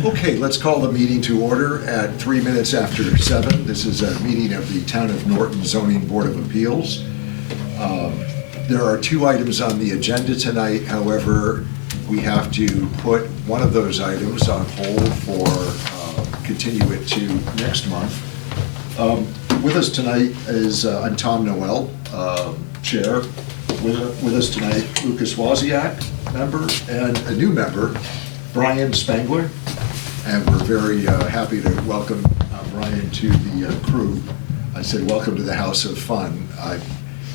Okay, let's call the meeting to order at 3 minutes after 7. This is a meeting of the Town of Norton Zoning Board of Appeals. There are 2 items on the agenda tonight. However, we have to put one of those items on hold for continue it to next month. With us tonight is, I'm Tom Noel, Chair. With us tonight, Lucas Wozniak, member, and a new member, Brian Spangler. And we're very happy to welcome Brian to the crew. I said welcome to the House of Fun. I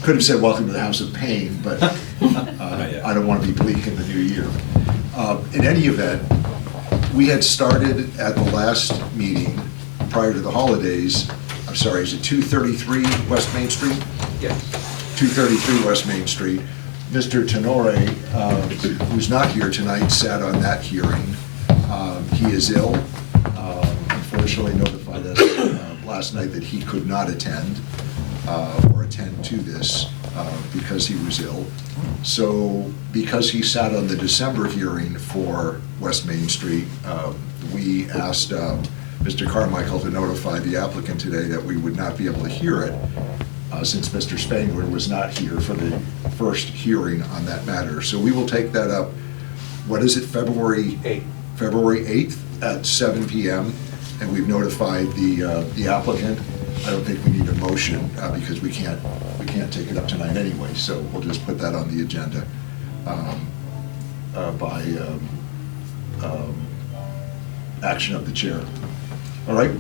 could have said welcome to the House of Pain, but I don't want to be bleak in the new year. In any event, we had started at the last meeting prior to the holidays. I'm sorry, is it 233 West Main Street? Yes. 233 West Main Street. Mr. Tenore, who's not here tonight, sat on that hearing. He is ill. Unfortunately notified us last night that he could not attend or attend to this because he was ill. So because he sat on the December hearing for West Main Street, we asked Mr. Carmichael to notify the applicant today that we would not be able to hear it since Mr. Spangler was not here for the first hearing on that matter. So we will take that up, what is it, February 8th? February 8th at 7 p.m. And we've notified the applicant. I don't think we need a motion because we can't take it up tonight anyway. So we'll just put that on the agenda by action of the chair. All right.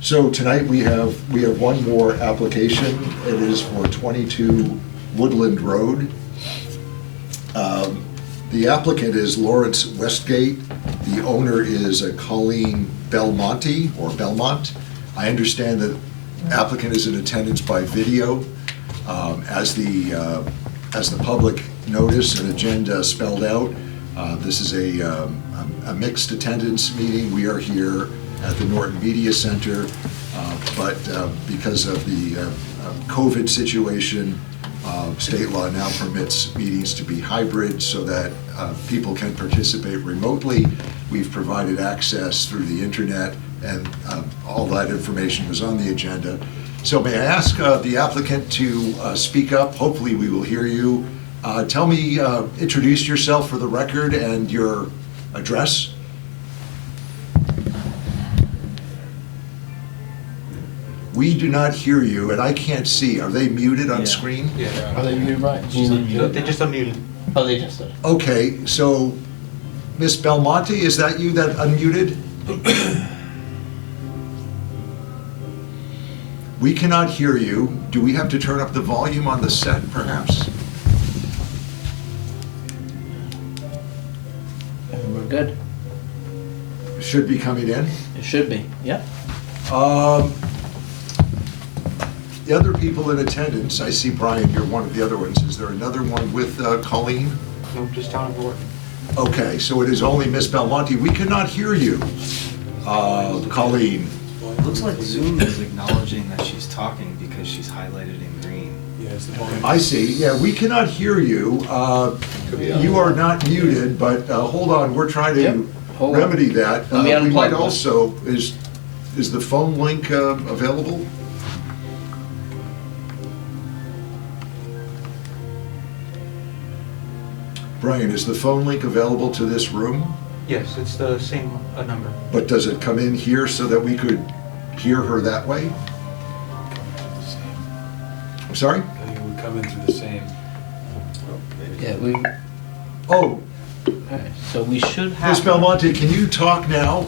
So tonight we have one more application. It is for 22 Woodland Road. The applicant is Lawrence Westgate. The owner is Colleen Belmonte or Belmont. I understand that applicant is in attendance by video. As the public notice and agenda spelled out, this is a mixed attendance meeting. We are here at the Norton Media Center, but because of the COVID situation, state law now permits meetings to be hybrid so that people can participate remotely. We've provided access through the internet, and all that information was on the agenda. So may I ask the applicant to speak up? Hopefully we will hear you. Tell me, introduce yourself for the record and your address. We do not hear you, and I can't see. Are they muted on screen? Yeah. Are they muted, right? They just unmuted. Oh, they just did. Okay, so Miss Belmonte, is that you that unmuted? We cannot hear you. Do we have to turn up the volume on the set, perhaps? We're good. Should be coming in. It should be, yep. The other people in attendance, I see Brian, you're one of the other ones. Is there another one with Colleen? No, just Town of Norton. Okay, so it is only Miss Belmonte. We cannot hear you, Colleen. It looks like Zoom is acknowledging that she's talking because she's highlighted in green. I see. Yeah, we cannot hear you. You are not muted, but hold on. We're trying to remedy that. Let me We might unplug also, is the phone link available? Brian, is the phone link available to this room? Yes, it's the same number. But does it come in here so that we could hear her that way? I'm sorry? I think it would come in through the same. Yeah, we, Oh, alright, so we should have. Miss Belmonte, can you talk now?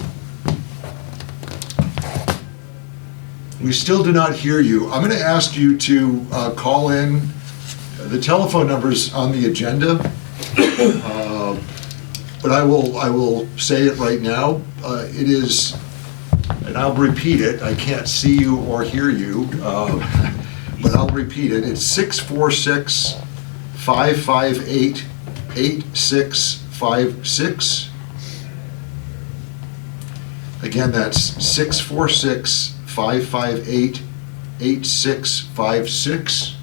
We still do not hear you. I'm going to ask you to call in. The telephone number's on the agenda, but I will say it right now. It is, and I'll repeat it. I can't see you or hear you, but I'll repeat it. It's 646-558-8656. Again, that's 646-558-8656.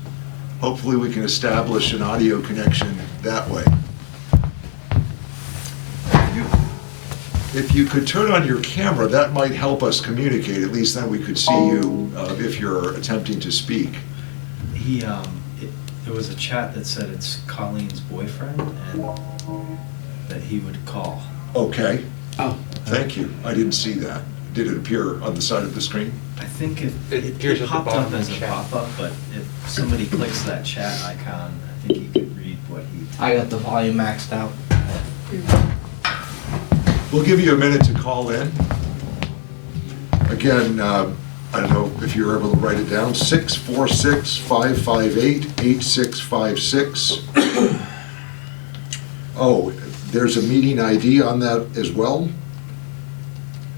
Hopefully we can establish an audio connection that way. If you could turn on your camera, that might help us communicate, at least then we could see you if you're attempting to speak. There was a chat that said it's Colleen's boyfriend and that he would call. Okay, Oh. thank you. I didn't see that. Did it appear on the side of the screen? I think It it appears at the popped bottom up of as the a chat. pop-up, but if somebody clicks that chat icon, I think he could read what he. I got the volume maxed out. We'll give you a minute to call in. Again, I don't know if you're able to write it down, 646-558-8656. Oh, there's a meeting ID on that as well.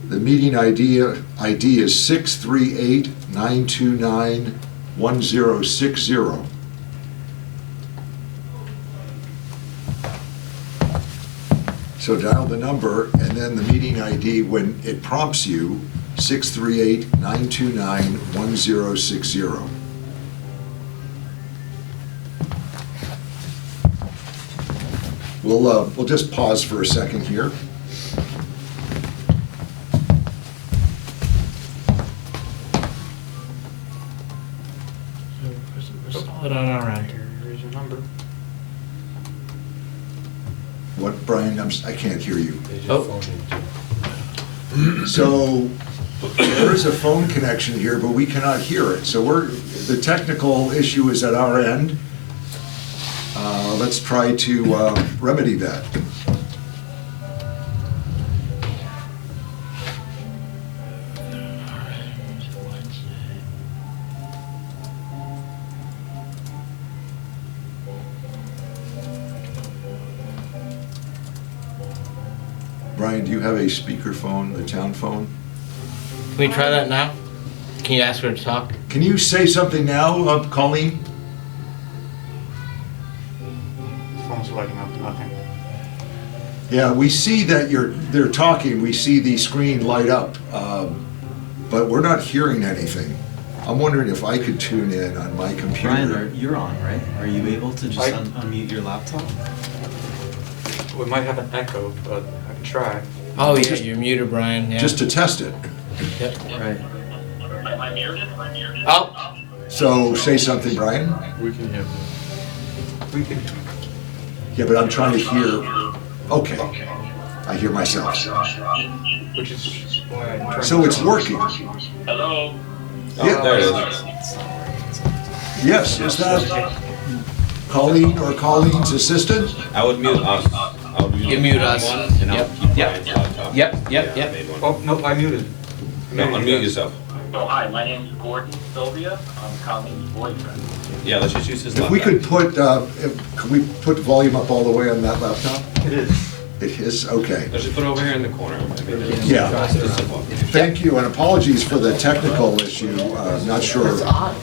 The meeting ID is 638-929-1060. So dial the number and then the meeting ID when it prompts you, 638-929-1060. We'll just pause for a second here. We're solid on our end. Here's your number. What, Brian? I can't hear you. Oh. So there is a phone connection here, but we cannot hear it. So the technical issue is at our end. Let's try to remedy that. Brian, do you have a speakerphone, the town phone? Can we try that now? Can you ask her to talk? Can you say something now, Colleen? Phone's lighting up, nothing. Yeah, we see that they're talking, we see the screen light up, but we're not hearing anything. I'm wondering if I could tune in on my computer. Brian, you're on, right? Are you able to just I- unmute your laptop? We might have an echo, but I can try. Oh, yeah, you're muted, Brian, yeah. Just to test it. Yep. Right. Oh, So say something, Brian. We can. Yeah, but I'm trying to hear. Okay, I hear myself. Which is why I turned. So it's on. working. Hello? Yeah. There it is. It's not working. Yes, is that Colleen or Colleen's assistant? I would mute us. I would You mute us. one, and I'll Yep, keep yep. Brian's laptop. Yep, Yeah, yep, yep. I made one. Oh, no, I muted. No, Muted unmute guys. yourself. Oh, hi, my name's Gordon Sylvia. I'm Colleen's boyfriend. Yeah, let's just use his If laptop. we could could we put the volume up all the way on that laptop? It is. It is, okay. Let's just put it over here in the corner. I mean, it's- Yeah. it's simple. Thank you, and apologies for the technical issue. Not sure Oh, it's on.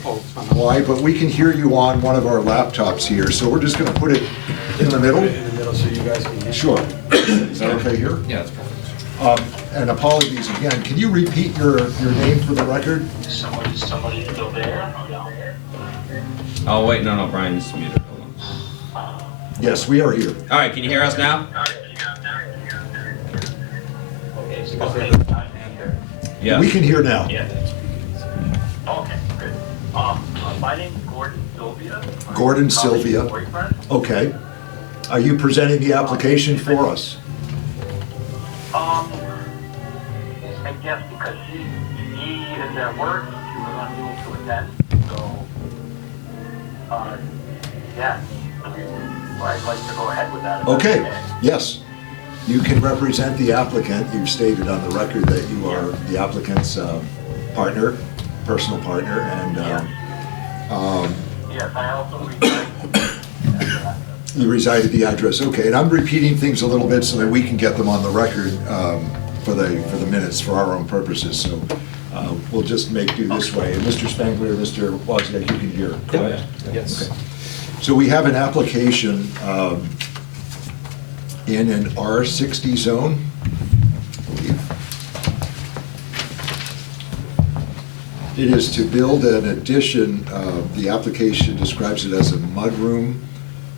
why, but we can hear you on one of our laptops here, so we're just gonna put it in the middle. In the middle so you guys can hear. Sure. Is that okay here? Yeah, that's perfect. And apologies again, can you repeat your name for the record? Somebody still there? Oh, wait, no, Brian's muted. Hold on. Yes, we are here. All right, can you hear us now? Yeah. We can hear now. Yeah. Okay, good. My name's Gordon Sylvia. I'm Gordon Colleen's Sylvia. boyfriend. Okay. Are you presenting the application for us? I guess because he is at work, he was unable to attend, so, yeah. I'd like to go ahead with that. if that's Okay, yes. You can represent the applicant. You've stated on the record that you are the applicant's partner, personal partner, and Yes, I also reside. you reside at the address. Okay, and I'm repeating things a little bit so that we can get them on the record for the minutes for our own purposes. So we'll just make do this way. And Mr. Spangler, Mr. Wozniak, you can hear. Go ahead. Yes. Okay. So we have an application in an R60 zone, I believe. It is to build an addition, the application describes it as a mudroom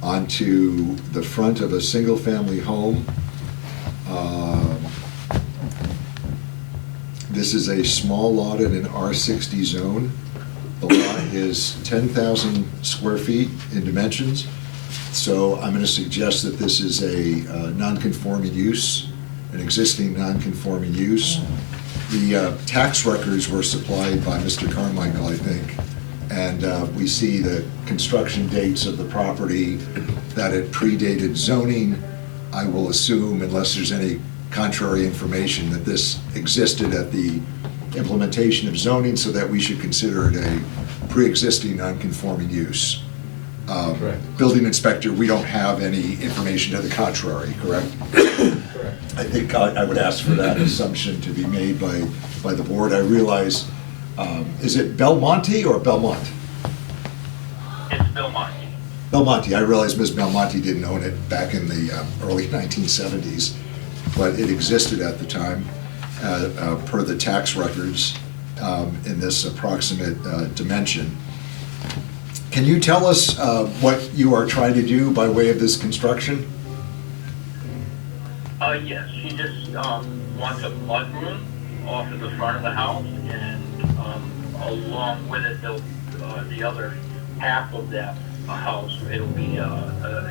onto the front of a single-family home. This is a small lot in an R60 zone. The lot is 10,000 square feet in dimensions. So I'm going to suggest that this is a non-conforming use, an existing non-conforming use. The tax records were supplied by Mr. Carmichael, I think, and we see the construction dates of the property, that it predated zoning. I will assume, unless there's any contrary information, that this existed at the implementation of zoning, so that we should consider it a pre-existing non-conforming use. Correct. Building inspector, we don't have any information to the contrary, correct? Correct. I think I would ask for that assumption to be made by the board. I realize, is it Belmonte or Belmont? It's Belmonte. Belmonte, I realize Ms. Belmonte didn't own it back in the early 1970s, but it existed at the time, per the tax records, in this approximate dimension. Can you tell us what you are trying to do by way of this construction? Yes, she just wants a mudroom off of the front of the house, and along with it, the other half of that house, it'll be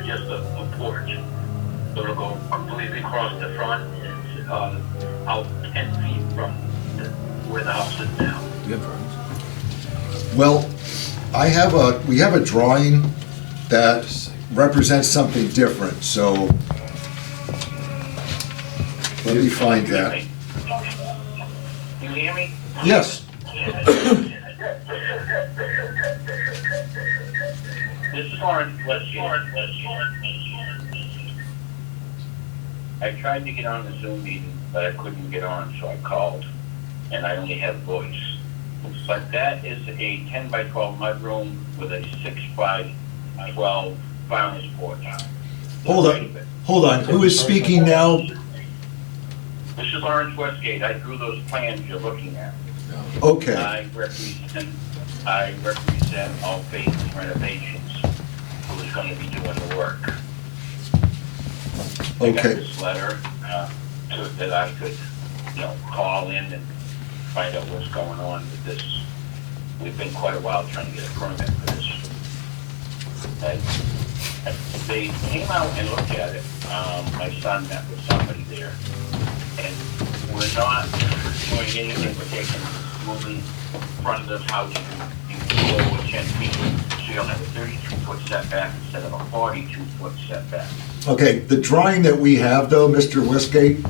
just a porch. So it'll go completely across the front and out 10 feet from where the house is now. Do you have drawings? Well, we have a drawing that represents something different, so let me find that. You hear me? Yes. This is Orange Westgate. I tried to get on the Zoom meeting, but I couldn't get on, so I called, and I only have voice. But that is a 10 by 12 mudroom with a 6 by 12 farmer's porch. Hold on, who is speaking now? This is Orange Westgate. I drew those plans you're looking at. Okay, I represent All Faith Renovations, who is going to be doing the work. I got okay. this letter so that I could, call in and find out what's going on with this. We've been quite a while trying to get a permit for this. And they came out and looked at it. My son met with somebody there, and we're not doing anything but moving front of this house over 10 feet, so you'll have a 32-foot setback instead of a 42-foot setback. Okay, the drawing that we have though, Mr. Westgate,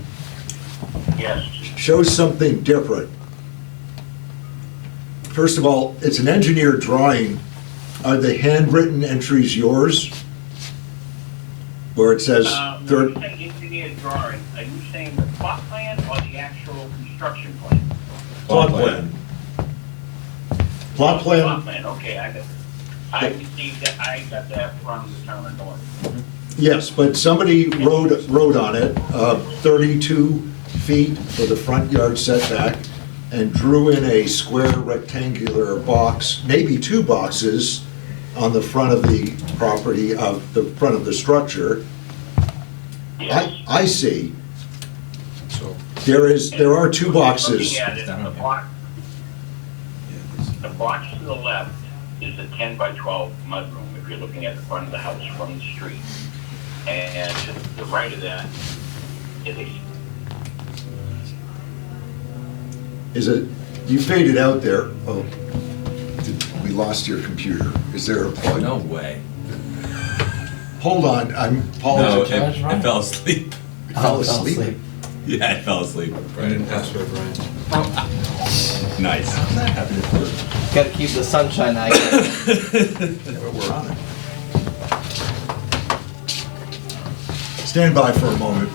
Yes. shows something different. First of all, it's an engineered drawing. Are the handwritten entries yours? Where it says When third, you say engineered drawing, are you saying the plot plan or the actual construction plan? plot plan. Plot Plot plan, plan, okay, I received that, I got that from the town of Norton. yes, but somebody wrote on it, 32 feet for the front yard setback, and drew in a square rectangular box, maybe two boxes, on the front of the property, of the front of the structure. Yes. I see. So, There are two boxes. Looking at it, the box to the left is a 10 by 12 mudroom, if you're looking at the front of the house from the street. And to the right of that is a Is it, you faded out there. Oh, we lost your computer. Is there a, No way. hold on, I'm No, apologizing. it fell asleep. You fell asleep? Yeah, it fell asleep. I didn't password Brian. Nice. Gotta keep the sunshine out. We're on it. Stand by for a moment,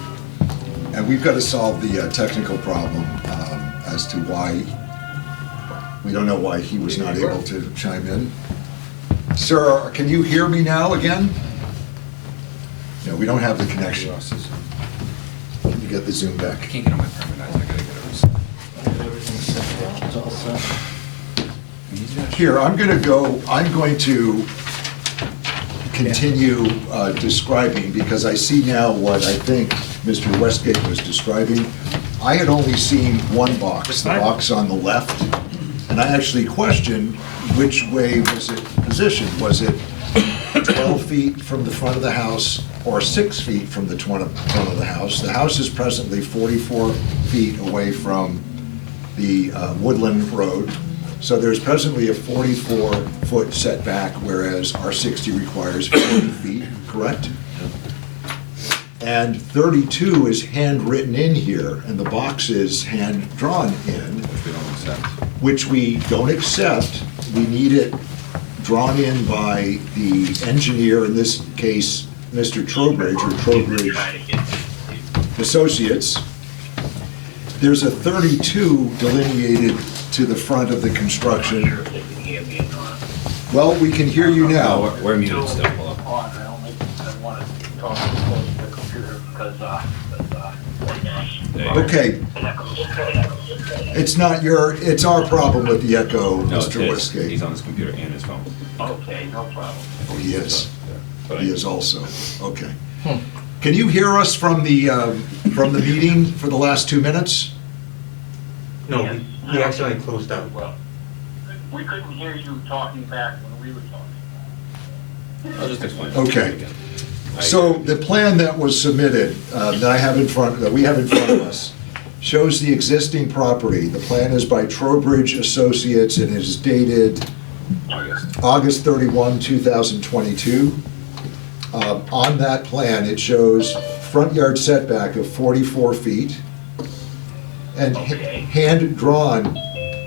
and we've got to solve the technical problem as to why, we don't know why he was not able to chime in. Sir, can you hear me now again? No, we don't have the connection. Can you get the Zoom back? I can't get on my permanent, I gotta get it reset. Everything's set. It's all set. Here, I'm going to continue describing, because I see now what I think Mr. Westgate was describing. I had only seen one box, the box on the left, and I actually questioned which way was it positioned. Was it 12 feet from the front of the house or 6 feet from the front of the house? The house is presently 44 feet away from the Woodland Road, so there's presently a 44-foot setback, whereas our 60 requires 40 feet, correct? And 32 is handwritten in here, and the box is hand-drawn in, Which we don't accept. which we don't accept. We need it drawn in by the engineer, in this case, Mr. Trowbridge, or Trowbridge Associates. There's a 32 delineated to the front of the construction. Well, we can hear you No, now. we're muted still, hold on. I don't want to talk close to the computer because, There you go. Okay, it's not it's our problem with the echo, No, it's Mr. his. Westgate. He's on his computer and his phone. okay, no problem. Oh, he is. But He is also, okay. Can you hear us from the meeting for the last 2 minutes? No, he accidentally closed out. Well, we couldn't hear you talking back when we were talking. I'll just explain. Okay. Again. So the plan that was submitted, that we have in front of us, shows the existing property. The plan is by Trowbridge Associates and is dated August 31, 2022. On that plan, it shows front yard setback of 44 feet. And hand-drawn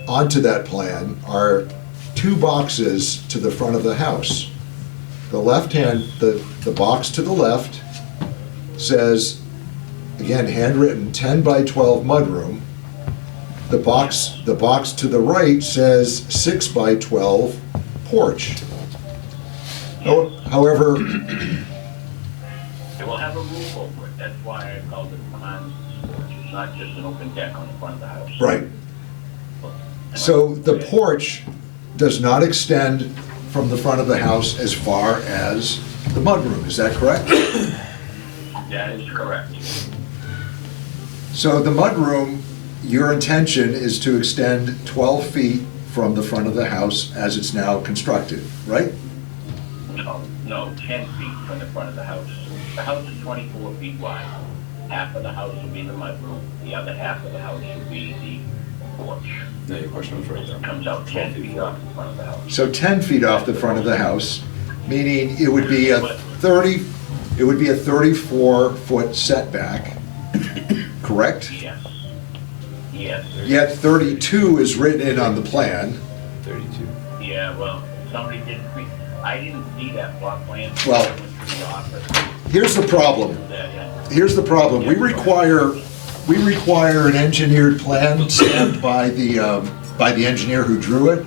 onto that plan are 2 boxes to the front of the house. The the box to the left says, again, handwritten, 10 by 12 mudroom. The box to the right says 6 by 12 porch. However, It will have a roof over it, that's why I called it command porch. It's not just an open deck on the front of the house. right, so the porch does not extend from the front of the house as far as the mudroom, is that correct? That is correct. So the mudroom, your intention is to extend 12 feet from the front of the house as it's now constructed, right? No, 10 feet from the front of the house. The house is 24 feet wide. Half of the house will be the mudroom, the other half of the house will be the porch. No, your question was right there. It comes out 10 feet off the front of the house. So 10 feet off the front of the house, meaning it would be a 34-foot setback, correct? Yes. Yes. Yet 32 is written in on the plan. 32. Yeah, well, somebody didn't, I didn't see that plot plan. Well, I went to the office. Here's the problem. Here's the problem. We require an engineered plan stamped by the engineer who drew it.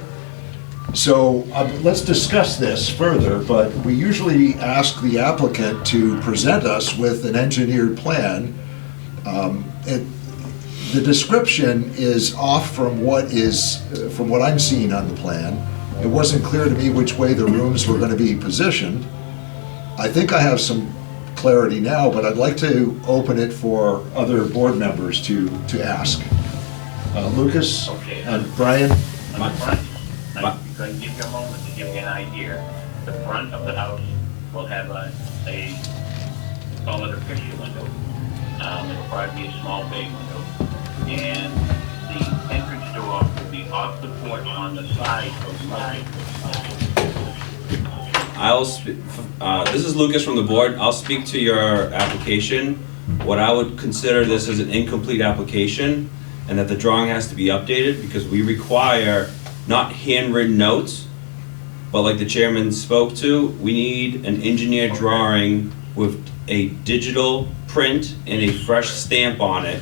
So let's discuss this further, but we usually ask the applicant to present us with an engineered plan. The description is off from what I'm seeing on the plan. It wasn't clear to me which way the rooms were going to be positioned. I think I have some clarity now, but I'd like to open it for other board members to ask. Lucas and Brian? On the front, I'm going to give you a moment to give you an idea. The front of the house will have a call it a picture window. It'll probably be a small bay window. And the entrance door will be off the porch on the side of the side. This is Lucas from the board. I'll speak to your application. What I would consider this as an incomplete application, and that the drawing has to be updated because we require not handwritten notes, but like the chairman spoke to, we need an engineered drawing with a digital print and a fresh stamp on it.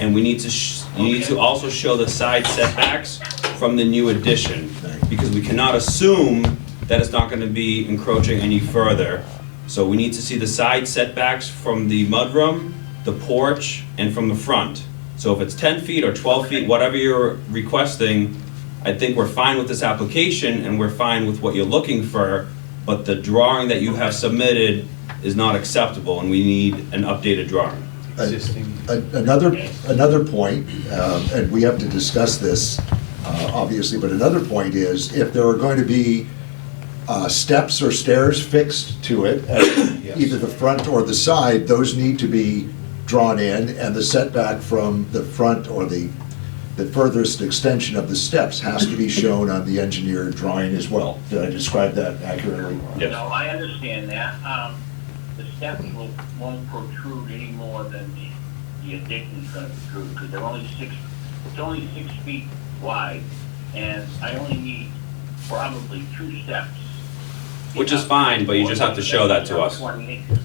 And we need to you need to also show the side setbacks from the new addition, because we cannot assume that it's not going to be encroaching any further. So we need to see the side setbacks from the mudroom, the porch, and from the front. So if it's 10 feet or 12 feet, whatever you're requesting, I think we're fine with this application and we're fine with what you're looking for, but the drawing that you have submitted is not acceptable and we need an updated drawing. Another point, and we have to discuss this, obviously, but another point is, if there are going to be steps or stairs fixed to it, at either the front or the side, those need to be drawn in, and the setback from the front or the furthest extension of the steps has to be shown on the engineered drawing as well. Did I describe that accurately? Yes. No, I understand that. The steps won't protrude any more than the addition's gonna protrude, because it's only 6 feet wide, and I only need probably 2 steps. Which is fine, but you just have to show that to us. 20 inches.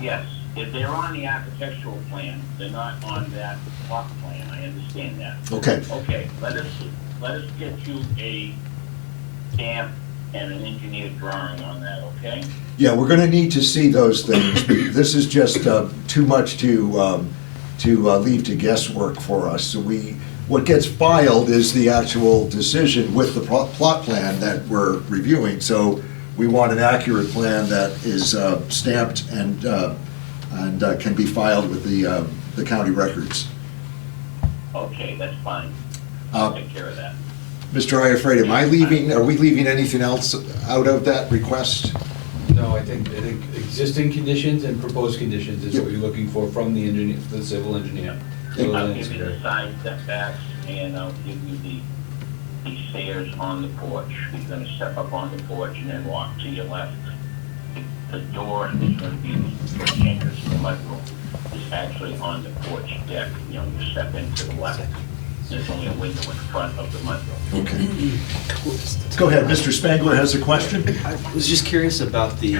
Yes, if they're on the architectural plan, they're not on that plot plan, I understand that. Okay, Okay, let us get you a stamp and an engineered drawing on that, okay? yeah, we're gonna need to see those things. This is just too much to leave to guesswork for us. So what gets filed is the actual decision with the plot plan that we're reviewing. So we want an accurate plan that is stamped and can be filed with the county records. Okay, that's fine. I'll take care of that. Mr. Iafrate, are we leaving anything else out of that request? No, I think existing conditions and proposed conditions is what you're looking for from the engineer, the civil engineer. I'll give you the side setbacks, and I'll give you the stairs on the porch. You're gonna step up on the porch and then walk to your left. The door is gonna be the entrance to the mudroom. It's actually on the porch deck, you step into the left. There's only a window in front of the mudroom. Okay. Go ahead, Mr. Spangler has a question? I was just curious about the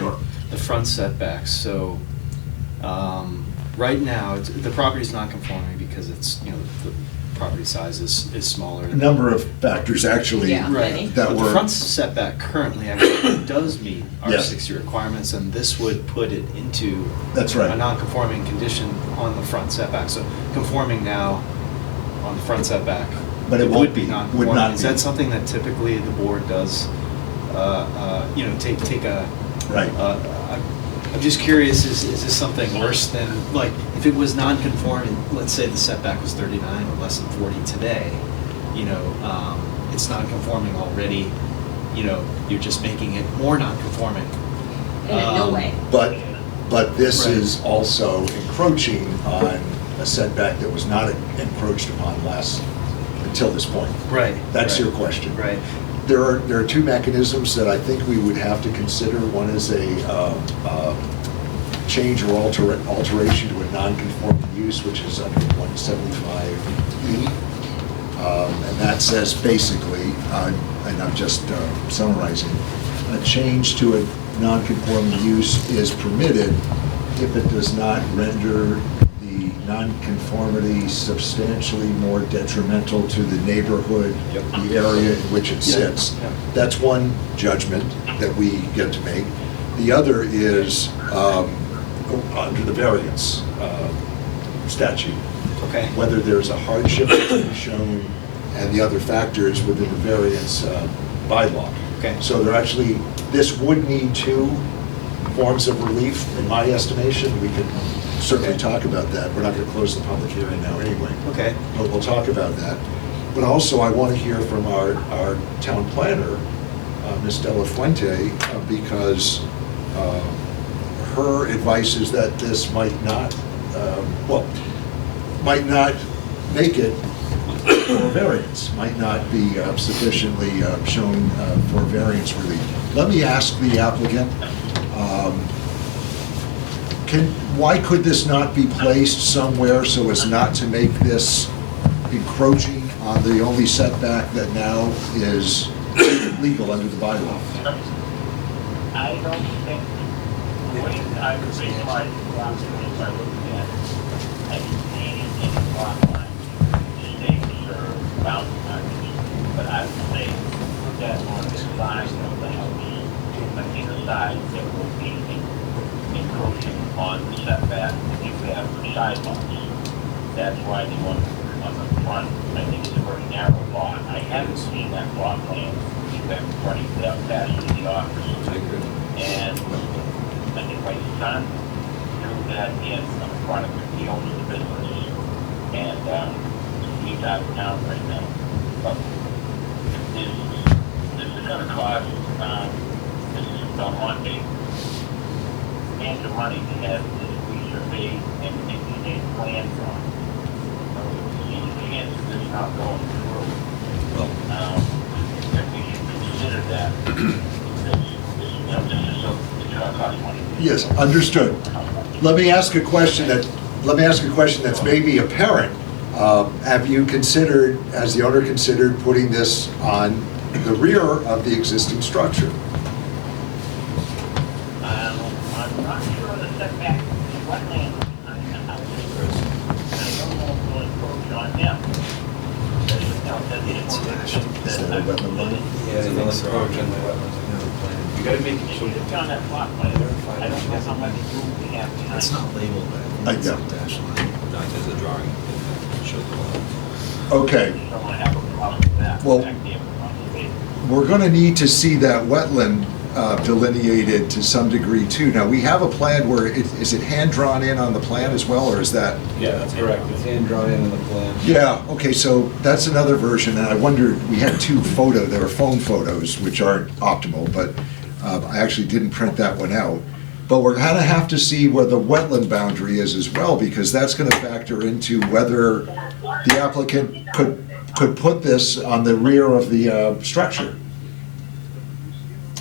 front setbacks. So, right now, the property's not conforming because it's, the property size is smaller. A number of factors, actually, Yeah. Right, that but the were, front setback currently actually does meet our Yes. 60 requirements, and this would put it into that's a right. non-conforming condition on the front setback. So conforming now on the front setback, But it would won't be be, non-conforming. would not Is be. that something that typically the board does, take a... Right. I'm just curious, is this something worse than, like, if it was non-conforming, let's say the setback was 39 or less than 40 today, it's non-conforming already, you're just making it more non-conforming. In a new way. But this Right. is also encroaching on a setback that was not encroached upon until this point. Right. That's right, your question. Right. There are 2 mechanisms that I think we would have to consider. One is a change or alteration to a non-conforming use, which is under 175E. And that says basically, and I'm just summarizing, a change to a non-conforming use is permitted if it does not render the non-conformity substantially more detrimental to the neighborhood, the area in which it sits. Yeah. That's one judgment that we get to make. The other is under the variance statute, Okay. whether there's a hardship that's been shown and the other factors within the variance bylaw. Okay. So this would need 2 forms of relief, in my estimation. We could certainly talk about that. We're not going to close the public hearing now anyway. Okay. But we'll talk about that. But also, I want to hear from our town planner, Ms. De La Fuente, because her advice is that this might not make it for variance, might not be sufficiently shown for variance relief. Let me ask the applicant, why could this not be placed somewhere so as not to make this encroaching on the only setback that now is legal under the bylaw? I don't think, the way I would visualize the property is by looking at it, I didn't see any lot line, stakes or boundary markers. But I would say, put that on the side of the house. On either side, there will be encroaching on the setback if we have sidewalks. That's why they want to put it on the front. I think it's a very narrow lot. I haven't seen that plot plan. We've been running that past in the office. And I think my son drew that in front of the out of town right now. But this is gonna cost, this is Belmonte, and the money to have this resurveyed and a plan drawn. So there's a chance of this not going through. Well, That we should consider that. This is so, it's gonna cost money. Yes, understood. Let me ask a question that's maybe apparent. Have you considered, has the owner considered putting this on the rear of the existing structure? I'm not sure of the setback in wetlands. I don't know if we'll approach on them. Is that a wetland line? Yeah, they want to approach on the wetlands, I know the plan. You gotta make it so. It's on that plot, but I don't know how much room we have behind. It's not labeled, but I think it's Yeah. a dash line. no, there's a drawing that shows the wetlands. Okay, Don't want to have a problem with that. Well- Back there, conservation. we're gonna need to see that wetland delineated to some degree too. Now, we have a plan where, is it hand-drawn in on the plan as well, or is that? Yeah, that's correct, it's hand drawn in on the plan. Yeah, okay, so that's another version, and I wondered, we had two there were phone photos, which aren't optimal, but I actually didn't print that one out. But we're gonna have to see where the wetland boundary is as well, because that's gonna factor into whether the applicant could put this on the rear of the structure.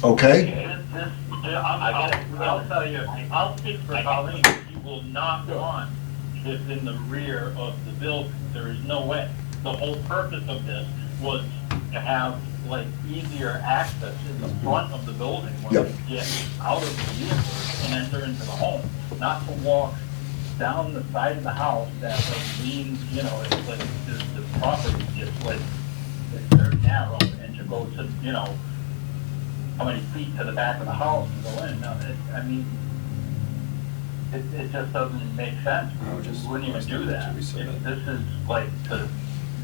Okay? I'll tell you, I'll speak for Colleen, you will not want this in the rear of the building, there is no way. The whole purpose of this was to have like easier access in the front of the building when Yep. you get out of the vehicle and enter into the home, not to walk down the side of the house that like leans, you know, it's like the property is like, it's very narrow and to go to, you know, how many feet to the back of the house and go in. Now, I mean, it just doesn't make sense. I would just You wouldn't even request do it that. to resubmit. This is like to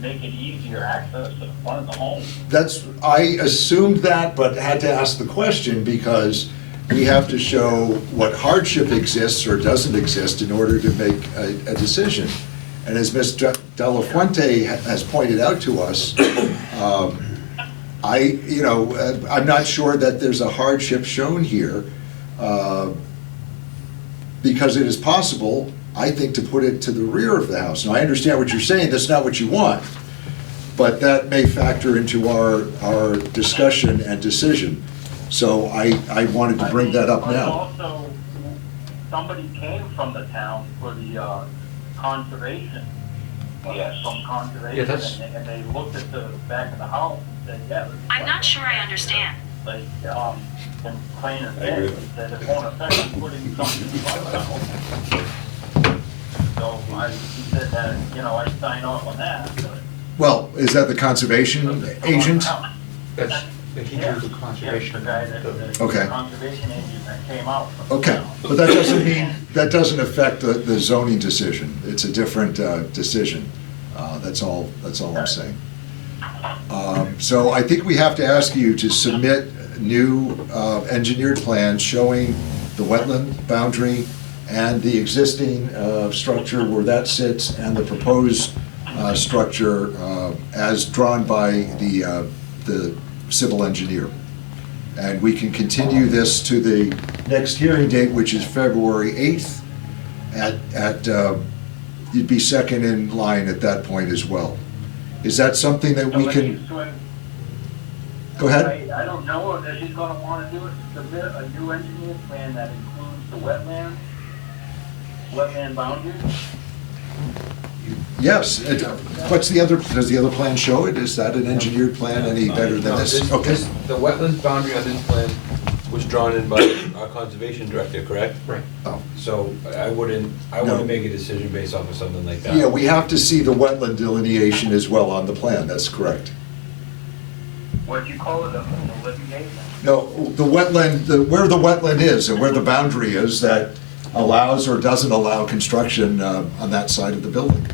make it easier access to the front of the home. I assumed that, but had to ask the question because we have to show what hardship exists or doesn't exist in order to make a decision. And as Ms. De La Fuente has pointed out to us, I'm not sure that there's a hardship shown here, because it is possible, I think, to put it to the rear of the house. Now, I understand what you're saying, that's not what you want, but that may factor into our discussion and decision. So I wanted to bring that up But now. also, somebody came from the town for the conservation. Yes. From conservation, Yeah, that's- and they looked at the back of the house and said, yeah. this is I'm not sure I understand. Like, in plain as I agree. day, that it won't affect putting something in front of the house. So he said that, you know, I signed off on that, but. Well, is that the conservation agent? That's, he Yeah, drew the conservation. the guy that, the Okay. conservation agent that came out from the Okay, town. but that doesn't affect the zoning decision. It's a different decision. That's all I'm saying. So I think we have to ask you to submit new engineered plans showing the wetland boundary and the existing structure where that sits and the proposed structure as drawn by the civil engineer. And we can continue this to the next hearing date, which is February 8th you'd be second in line at that point as well. Is that something that we can, go ahead? I don't know if he's gonna wanna do it, submit a new engineer plan that includes the wetland boundaries. Yes. Does the other plan show it? Is that an engineered plan any better than No, this? Okay. The wetlands boundary on this plan was drawn in by our conservation director, correct? Right. Oh. So I wouldn't No. make a decision based off of something like that. Yeah, we have to see the wetland delineation as well on the plan, that's correct. What'd you call it, a delineation? No, the wetland, where the wetland is and where the boundary is that allows or doesn't allow construction on that side of the building.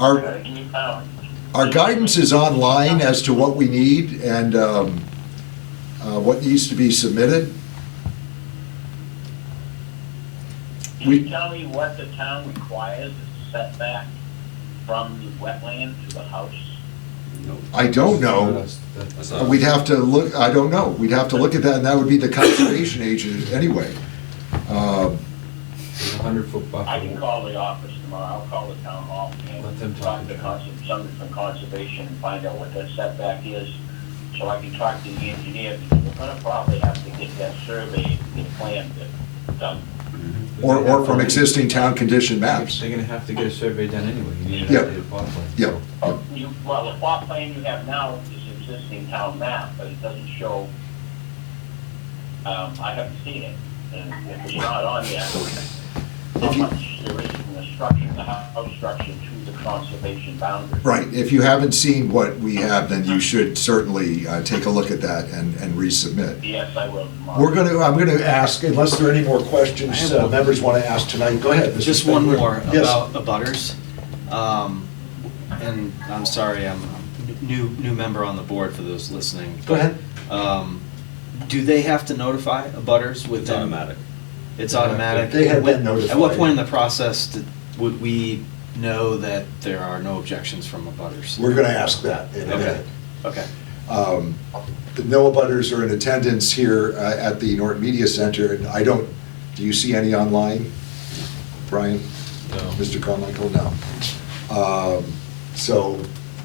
Our guidance is online as to what we need and what needs to be submitted. Can you tell me what the town requires as setback from the wetland to the house? I don't know. That's not- We'd have to look, I don't know. We'd have to look at that, and that would be the conservation agent anyway. There's a 100-foot buffer. I can call the office tomorrow, I'll call the town hall Let them and talk talk to to somebody from conservation and find out what that setback is, so I can talk to the engineer, because we're gonna probably have to get that survey, the plan done. Or from existing town condition maps. They're gonna have to get a survey done anyway, you need an Yep. updated plot plan. Yep. Well, the plot plan you have now is existing town map, but it doesn't show, I haven't seen it, and if it's not on yet, how If you- much there is from the structure, the house structure to the conservation boundary. Right, if you haven't seen what we have, then you should certainly take a look at that and resubmit. Yes, I will tomorrow. I'm gonna ask, unless there are any more questions I have one. members want to ask tonight, go ahead. Mr. Just one Spangler. more Yes. about abutters. And I'm sorry, I'm a new member on the board for those listening. Go ahead. Do they have to notify abutters with It's automatic. It's automatic? They have been At what notified. point in the process would we know that there are no objections from abutters? We're gonna ask that in a Okay, minute. okay. The no abutters are in attendance here at the Norton Media Center, and do you see any online, Brian? No. Mr. Carmichael, no. So,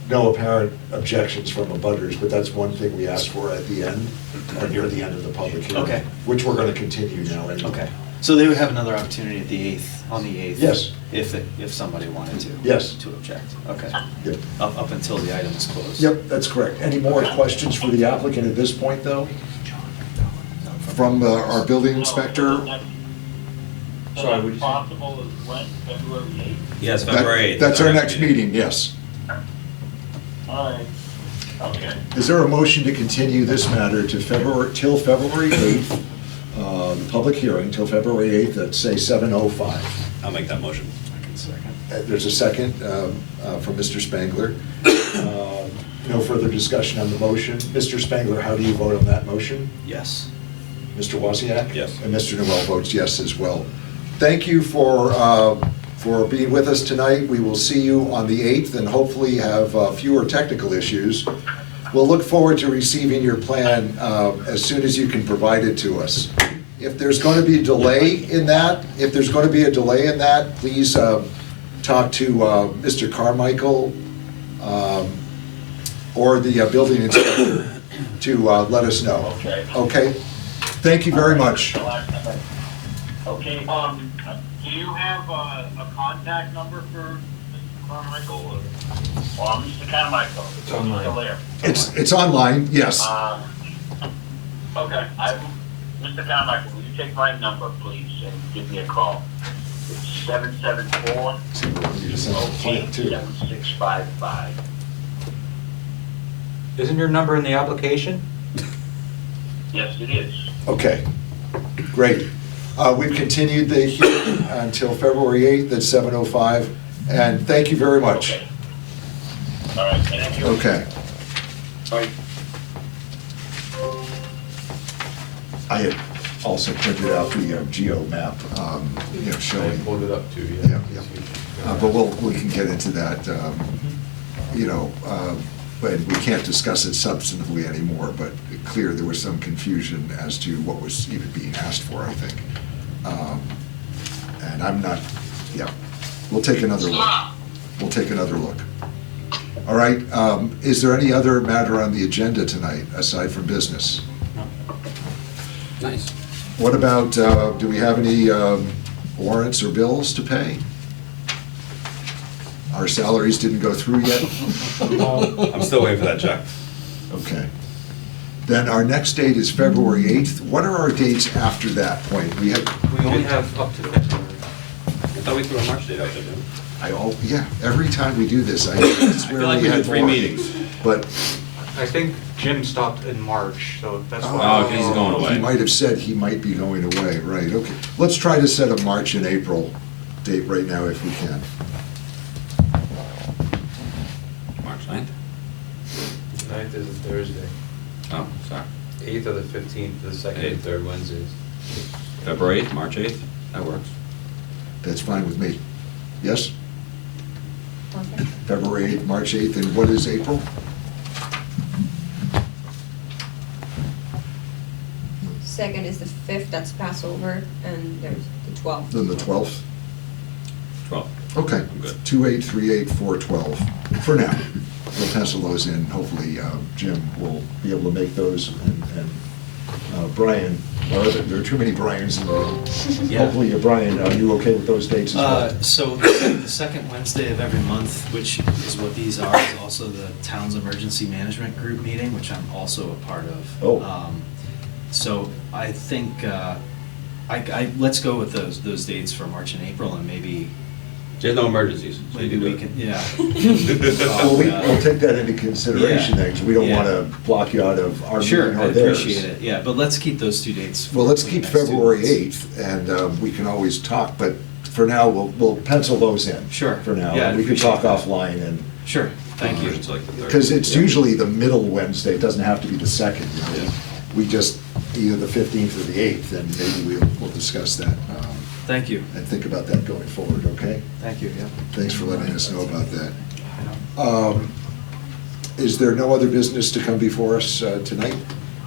no apparent objections from abutters, but that's one thing we ask for at the end, or near the end of the public hearing. Okay. Which we're gonna continue now. anyway. Okay, so they would have another opportunity at the 8th, on the 8th? Yes. If somebody wanted to? Yes. To object, okay. Yep. Up until the item is closed? Yep, that's correct. Any more questions for the applicant at this point, though? From our building inspector? So Sorry, that's what'd you say? possible is when, February 8th? Yes, February 8th. That's our next meeting, yes. All right, okay. Is there a motion to continue this matter to till February 8th, the public hearing, till February 8th at, say, 7:05? I'll make that motion. Second. There's a second from Mr. Spangler. No further discussion on the motion. Mr. Spangler, how do you vote on that motion? Yes. Mr. Wozniak? Yes. And Mr. Noel votes yes as well. Thank you for being with us tonight. We will see you on the 8th and hopefully have fewer technical issues. We'll look forward to receiving your plan as soon as you can provide it to us. If there's going to be a delay in that, please talk to Mr. Carmichael or the building inspector to let us know. Okay. Okay? Thank you very much. Okay, do you have a contact number for Mr. Carmichael or Mr. Carmichael? It's online. Still there? It's online, yes. Okay, Mr. Carmichael, will you take my number, please, and give me a call? It's 774 You just sent the plan, too. 7655. Isn't your number in the application? Yes, it is. Okay, great. We've continued the hearing until February 8th at 7:05, and thank you very much. Okay. All right, thank you. Okay. Bye. I had also printed out the geo map, I showing. pulled it up too, Yeah, yeah. But we can get into that, but we can't discuss it substantively anymore, but clear there was some confusion as to what was even being asked for, I think. And I'm not, we'll take another look. All right, is there any other matter on the agenda tonight, aside from business? Nice. What about, do we have any warrants or bills to pay? Our salaries didn't go through yet? I'm still waiting for that check. Okay. Then our next date is February 8th. What are our dates after that point? We only have up to February. I thought we threw a March date out there, didn't we? Every time we do this, I I swear feel like we had did 3 more. meetings. But I think Jim stopped in March, so that's Oh, why. okay, he's going away. He might have said he might be going away, right, okay. Let's try to set a March and April date right now if we can. March 9th? 9th is a Thursday. Oh, sorry. 8th or the 15th, the second and 8th. third Wednesdays. February 8th, March 8th? That works. That's fine with me. Yes? Okay. February 8th, March 8th, and what is April? Second is the 5th, that's Passover, and there's the 12th. Then the 12th? 12. Okay. I'm good. 2/8, 3/8, 4/12, for now. We'll pencil those in. Hopefully, Jim will be able to make those, and Brian, there are too many Brians in the room. Yeah. Hopefully, Brian, are you okay with those dates as well? So the second Wednesday of every month, which is what these are, is also the town's emergency management group meeting, which I'm also a part of. Oh. So I think, let's go with those dates for March and April, and maybe There's no emergencies. so you maybe can do we it. can, yeah. Well, we'll take that into consideration, Yeah. because we don't Yeah. want to block you out of our meeting Sure, I or theirs. appreciate it, yeah, but let's keep those 2 dates. Well, let's for keep the next 2 February months. 8th, and we can always talk, but for now, we'll pencil those in. Sure. For now, Yeah, I and we can talk appreciate that. offline, and, Sure, thank you. It's like the third. because it's Yeah. usually the middle Wednesday, it doesn't have to be the second, you know. Yeah. We just, either the 15th or the 8th, and maybe we'll discuss that, Thank you, and think about that going forward, okay? thank you, yeah. Thanks for letting us know about that. Is there no other business to come before us tonight?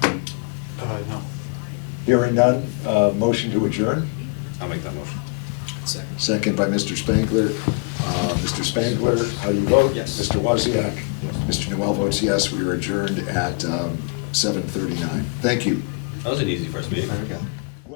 No. Hearing none, motion to adjourn? I'll make that motion. Second. Second by Mr. Spangler. Mr. Spangler, how do you vote? Yes. Mr. Wozniak? Mr. Noel votes yes. We are adjourned at 7:39. Thank you. That was an easy first meeting. There we go.